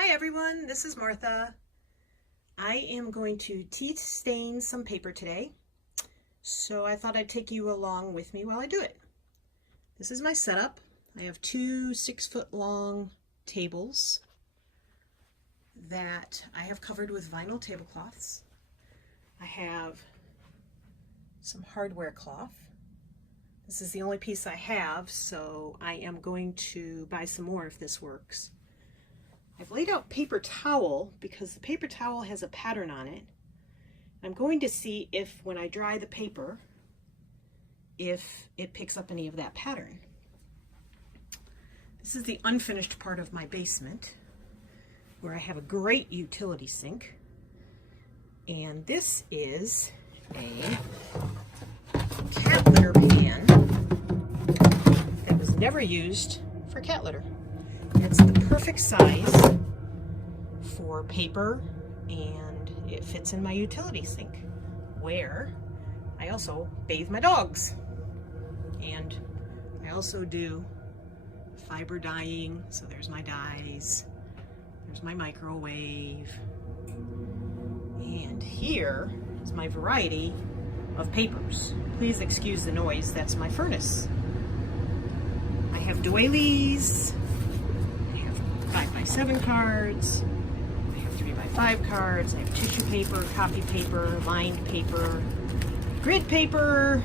Hi everyone, this is Martha. I am going to tea stain some paper today, so I thought I'd take you along with me while I do it. This is my setup. I have two 6-foot long tables that I have covered with vinyl tablecloths. I have some hardware cloth. This is the only piece I have, so I am going to buy some more if this works. I've laid out paper towel because the paper towel has a pattern on it. I'm going to see if when I dry the paper, if it picks up any of that pattern. This is the unfinished part of my basement where I have a great utility sink. And this is a cat litter pan that was never used for cat litter. It's the perfect size for paper, and it fits in my utility sink where I also bathe my dogs. And I also do fiber dyeing, so there's my dyes, there's my microwave, and here is my variety of papers. Please excuse the noise, that's my furnace. I have doilies, 5x7 cards, I have 3x5 cards, I have tissue paper, copy paper, lined paper, grid paper,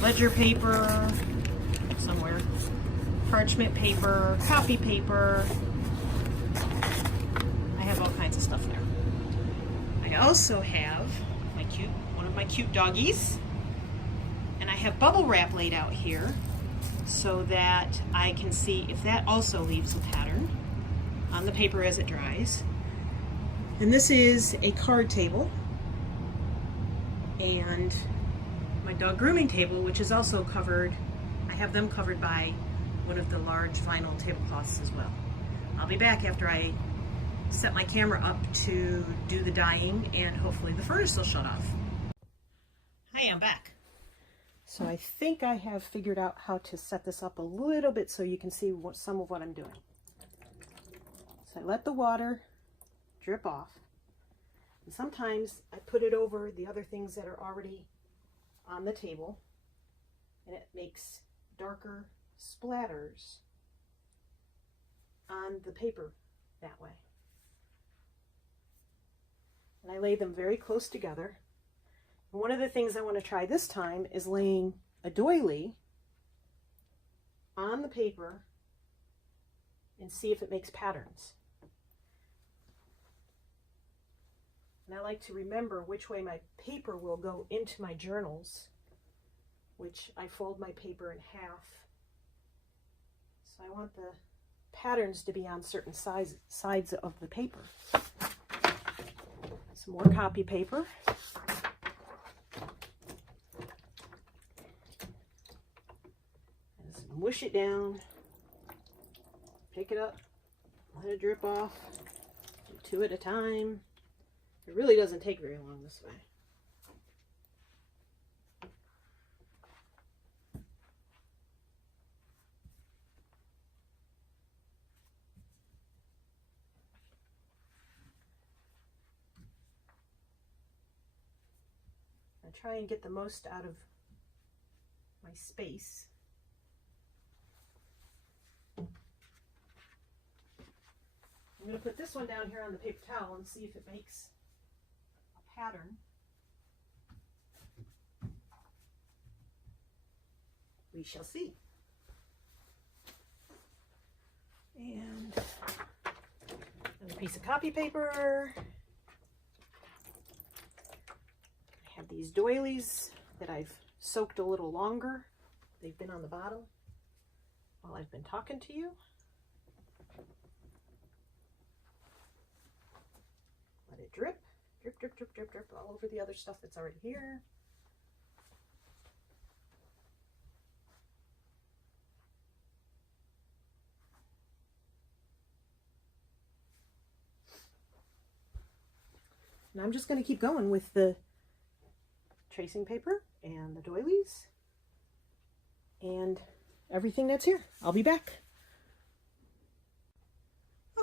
ledger paper, somewhere, parchment paper, copy paper. I have all kinds of stuff there. I also have one of my cute doggies, and I have bubble wrap laid out here so that I can see if that also leaves a pattern on the paper as it dries. And this is a card table and my dog grooming table, which is also covered. I have them covered by one of the large vinyl tablecloths as well. I'll be back after I set my camera up to do the dyeing, and hopefully the furnace will shut off. Hi, I'm back. So I think I have figured out how to set this up a little bit so you can see some of what I'm doing. So I let the water drip off. And sometimes I put it over the other things that are already on the table, and it makes darker splatters on the paper that way. And I lay them very close together. One of the things I want to try this time is laying a doily on the paper and see if it makes patterns. And I like to remember which way my paper will go into my journals, which I fold my paper in half. So I want the patterns to be on certain sides of the paper. Some more copy paper. Mush it down, pick it up, let it drip off, do 2 at a time. It really doesn't take very long this way. I try and get the most out of my space. I'm going to put this one down here on the paper towel and see if it makes a pattern. We shall see. And another piece of copy paper. I have these doilies that I've soaked a little longer. They've been on the bottom while I've been talking to you. Let it drip, drip, drip, drip, drip, drip all over the other stuff that's already here. And I'm just going to keep going with the tracing paper and the doilies and everything that's here. I'll be back.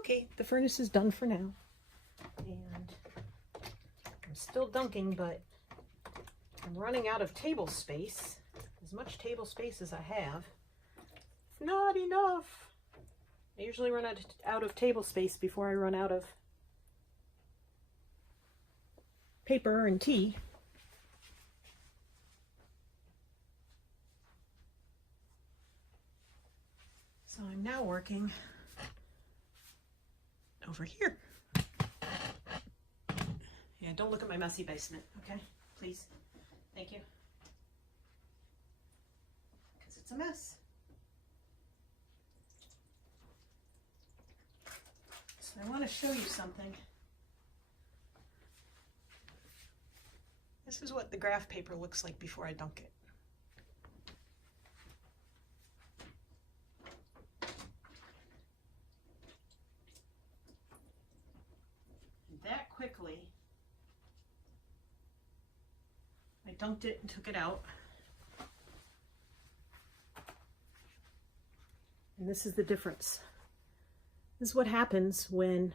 Okay, the furnace is done for now. And I'm still dunking, but I'm running out of table space. As much table space as I have. Not enough. I usually run out of table space before I run out of paper and tea. So I'm now working over here. Yeah, don't look at my messy basement, okay? Please. Thank you. Because it's a mess. So I want to show you something. This is what the graph paper looks like before I dunk it. That quickly, I dunked it and took it out. And this is the difference. This is what happens when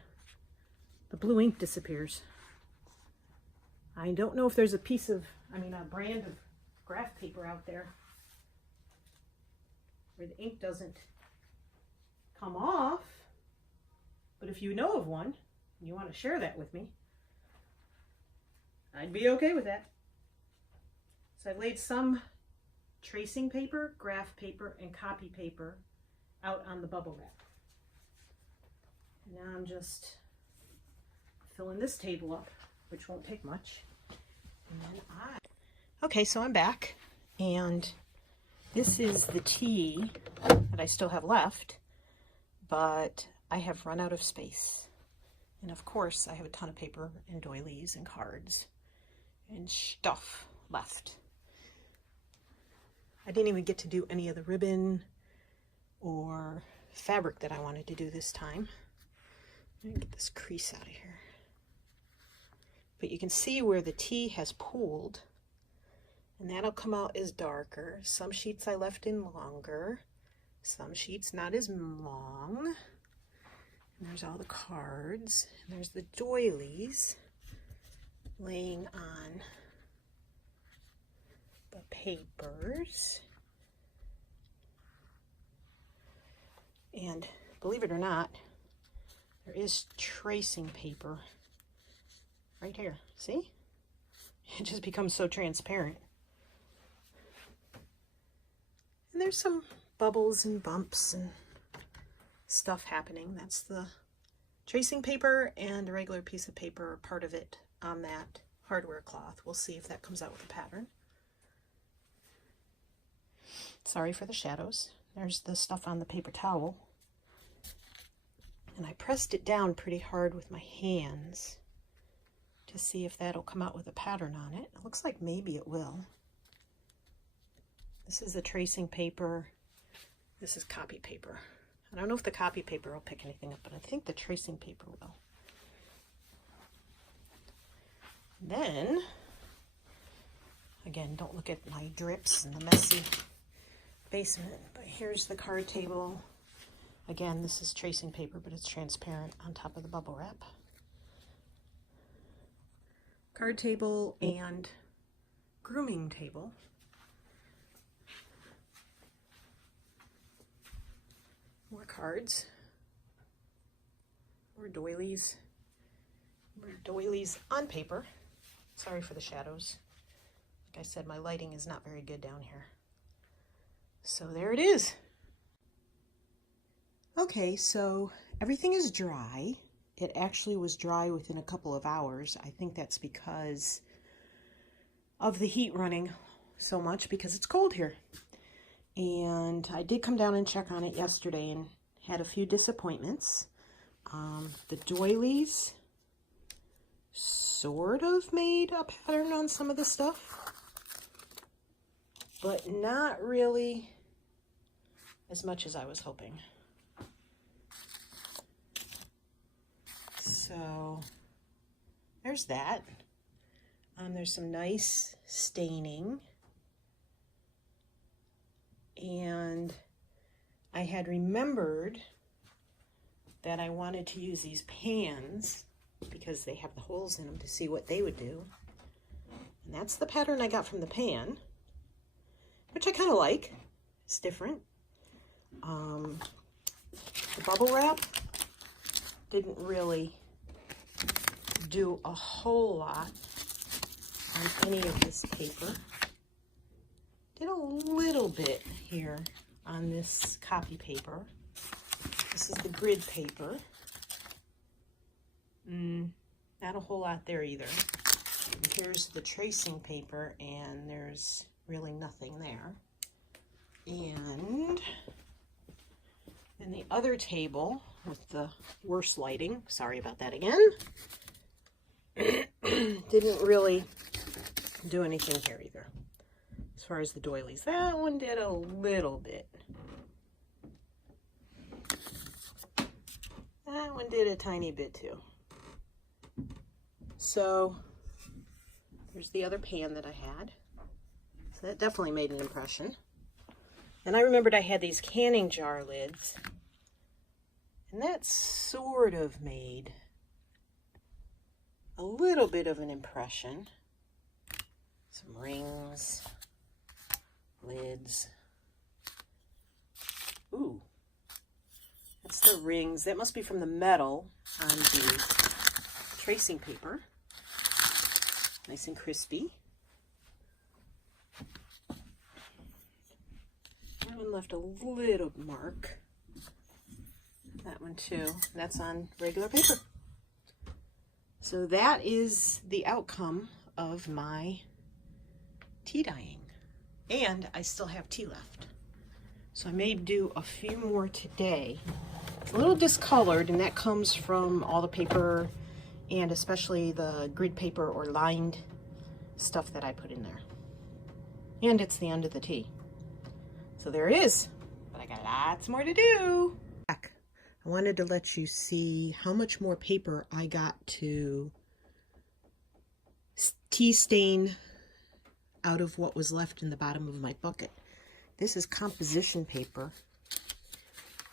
the blue ink disappears. I don't know if there's a brand of graph paper out there where the ink doesn't come off, but if you know of one and you want to share that with me, I'd be okay with that. So I've laid some tracing paper, graph paper, and copy paper out on the bubble wrap. Now I'm just filling this table up, which won't take much. And then okay, so I'm back, and this is the tea that I still have left, but I have run out of space. And of course, I have a ton of paper and doilies and cards and stuff left. I didn't even get to do any of the ribbon or fabric that I wanted to do this time. Let me get this crease out of here. But you can see where the tea has pooled, and that'll come out as darker. Some sheets I left in longer, some sheets not as long. And there's all the cards, and there's the doilies laying on the papers. And believe it or not, there is tracing paper right here. See? It just becomes so transparent. And there's some bubbles and bumps and stuff happening. That's the tracing paper, and a regular piece of paper, part of it on that hardware cloth. We'll see if that comes out with a pattern. Sorry for the shadows. There's the stuff on the paper towel. And I pressed it down pretty hard with my hands to see if that'll come out with a pattern on it. It looks like maybe it will. This is the tracing paper. This is copy paper. I don't know if the copy paper will pick anything up, but I think the tracing paper will. Then, again, don't look at my drips and the messy basement, but here's the card table. Again, this is tracing paper, but it's transparent on top of the bubble wrap. Card table and grooming table. More cards. More doilies. More doilies on paper. Sorry for the shadows. Like I said, my lighting is not very good down here. So there it is. Okay, so everything is dry. It actually was dry within a couple of hours. I think that's because of the heat running so much, because it's cold here. And I did come down and check on it yesterday and had a few disappointments. The doilies sort of made a pattern on some of the stuff, but not really as much as I was hoping. So there's that. There's some nice staining. And I had remembered that I wanted to use these pans because they have the holes in them to see what they would do. And that's the pattern I got from the pan, which I kind of like. It's different. The bubble wrap didn't really do a whole lot on any of this paper. Did a little bit here on this copy paper. This is the grid paper. Not a whole lot there either. And here's the tracing paper, and there's really nothing there. And in the other table with the worse lighting, sorry about that again, didn't really do anything here either. As far as the doilies, that one did a little bit. That one did a tiny bit too. So there's the other pan that I had. So that definitely made an impression. And I remembered I had these canning jar lids, and that sort of made a little bit of an impression. Some rings, lids. Ooh, that's the rings. That must be from the metal on the tracing paper. Nice and crispy. That one left a little mark. That one too. That's on regular paper. So that is the outcome of my tea dyeing. And I still have tea left. So I may do a few more today. It's a little discolored, and that comes from all the paper and especially the grid paper or lined stuff that I put in there. And it's the end of the tea. So there it is, but I got lots more to do. I wanted to let you see how much more paper I got to tea stain out of what was left in the bottom of my bucket. This is composition paper.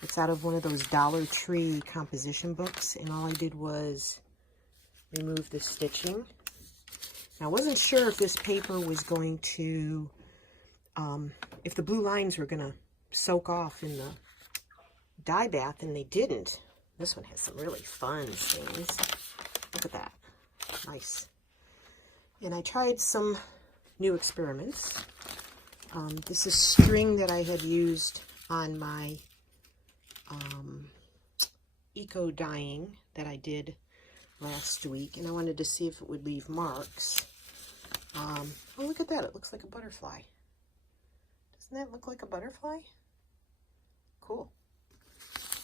It's out of one of those Dollar Tree composition books, and all I did was remove the stitching. Now, I wasn't sure if this paper was going to, if the blue lines were going to soak off in the dye bath, and they didn't. This one has some really fun stains. Look at that. Nice. And I tried some new experiments. This is string that I had used on my eco dyeing that I did last week, and I wanted to see if it would leave marks. Oh, look at that. It looks like a butterfly. Doesn't that look like a butterfly? Cool.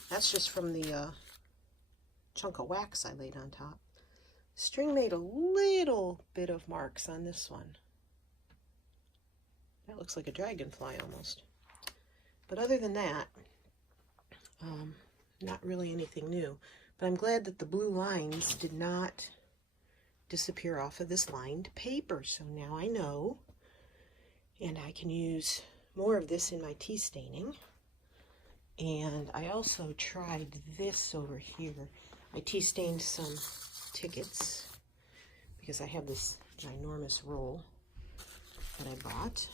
That's just from the chunk of wax I laid on top. String made a little bit of marks on this one. That looks like a dragonfly almost. But other than that, not really anything new. But I'm glad that the blue lines did not disappear off of this lined paper. So now I know, and I can use more of this in my tea staining. And I also tried this over here. I tea stained some tickets because I have this ginormous roll that I bought.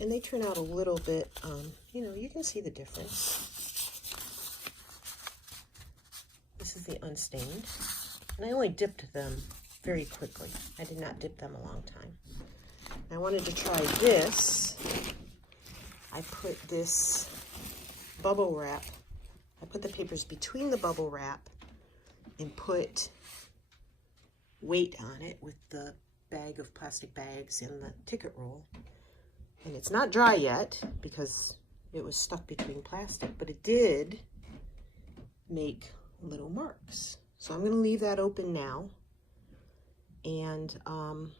And they turn out a little bit, you know, you can see the difference. This is the unstained. And I only dipped them very quickly. I did not dip them a long time. I wanted to try this. I put this bubble wrap. I put the papers between the bubble wrap and put weight on it with the bag of plastic bags and the ticket roll. And it's not dry yet because it was stuck between plastic, but it did make little marks. So I'm going to leave that open now and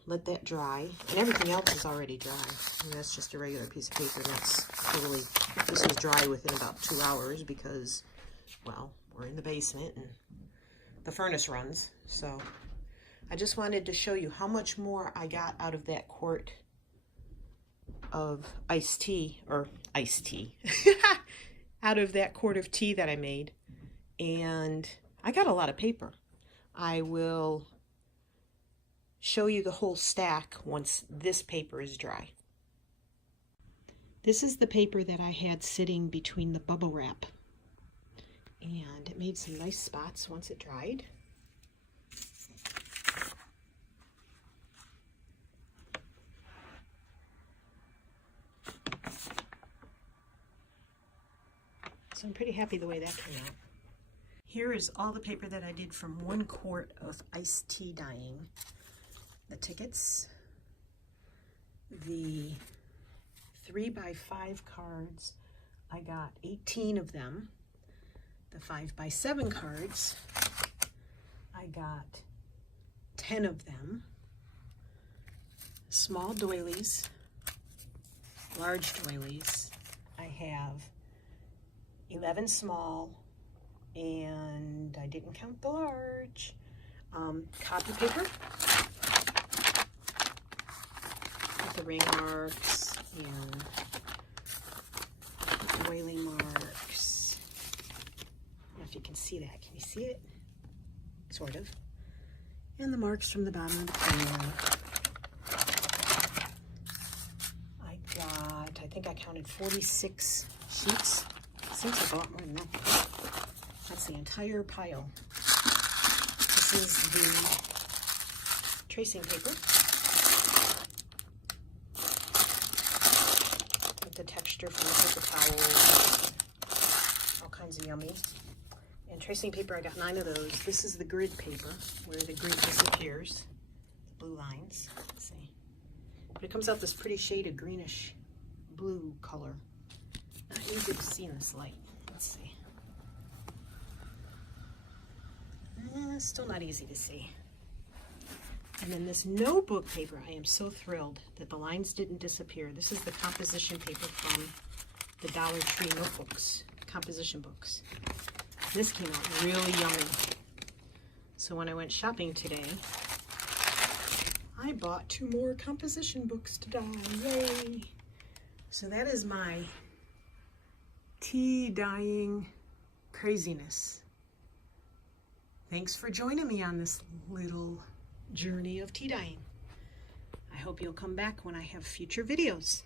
let that dry. And everything else is already dry. I mean, that's just a regular piece of paper. That's totally, this was dry within about 2 hours because, well, we're in the basement and the furnace runs. So I just wanted to show you how much more I got out of that quart of iced tea, or iced tea. out of that quart of tea that I made, and I got a lot of paper. I will show you the whole stack once this paper is dry. This is the paper that I had sitting between the bubble wrap, and it made some nice spots once it dried. So I'm pretty happy the way that came out. Here is all the paper that I did from 1 quart of iced tea dyeing. The tickets, the 3x5 cards, I got 18 of them. The 5x7 cards, I got 10 of them. Small doilies, large doilies, I have 11 small, and I didn't count the large. Copy paper with the ring marks and doily marks. I don't know if you can see that. Can you see it? Sort of. And the marks from the bottom of the can. I think I counted 46 sheets. Seems like a lot more than that. That's the entire pile. This is the tracing paper with the texture from the paper towel. All kinds of yummy. And tracing paper, I got 9 of those. This is the grid paper where the grid disappears. The blue lines. Let's see. But it comes out this pretty shade of greenish blue color. Not easy to see in this light. Let's see. Still not easy to see. And then this notebook paper, I am so thrilled that the lines didn't disappear. This is the composition paper from the Dollar Tree notebooks, composition books. This came out really yummy. So when I went shopping today, I bought 2 more composition books to dye. Yay! So that is my tea dyeing craziness. Thanks for joining me on this little journey of tea dyeing. I hope you'll come back when I have future videos.